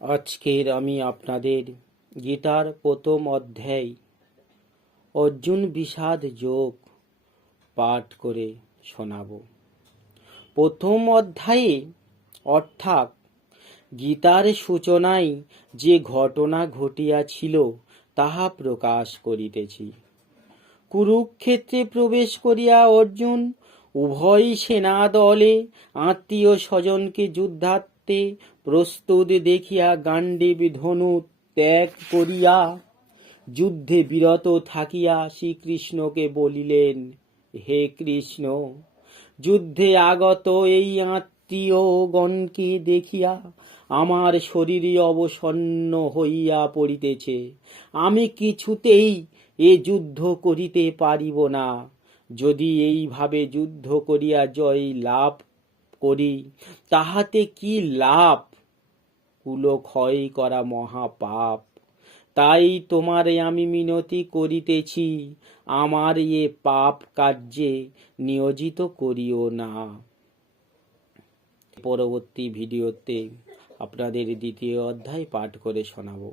আজকের আমি আপনাদের গীতার প্রথম অধ্যায় অর্জুন বিষাদ যোগ পাঠ করে শোনাব। প্রথম অধ্যায়ে অর্থাৎ গীতার সূচনায় যে ঘটনা ঘটিয়াছিল তাহা প্রকাশ করিতেছি। কুরুক্ষেত্রে প্রবেশ করিয়া অর্জুন উভয় সেনা দলে আত্মীয় স্বজনকে যুদ্ধার্থে প্রস্তুত দেখিয়া গাণ্ডীব ধনু ত্যাগ করিয়া যুদ্ধে বিরত থাকিয়া শ্রীকৃষ্ণকে বলিলেন, হে কৃষ্ণ, যুদ্ধে আগত এই আত্মীয়গণকে দেখিয়া আমার শরীর অবসন্ন হইয়া পড়িতেছে। আমি কিছুতেই এ যুদ্ধ করিতে পারিব না। যদি এইভাবে যুদ্ধ করিয়া জয় লাভ করি তাহাতে কি লাভ? কুল ক্ষয় করা মহাপাপ। তাই তোমারে আমি মিনতি করিতেছি, আমার এ পাপ কার্যে নিয়োজিত করিও না। পরবর্তী ভিডিওতে আপনাদের দ্বিতীয় অধ্যায় পাঠ করে শোনাবো।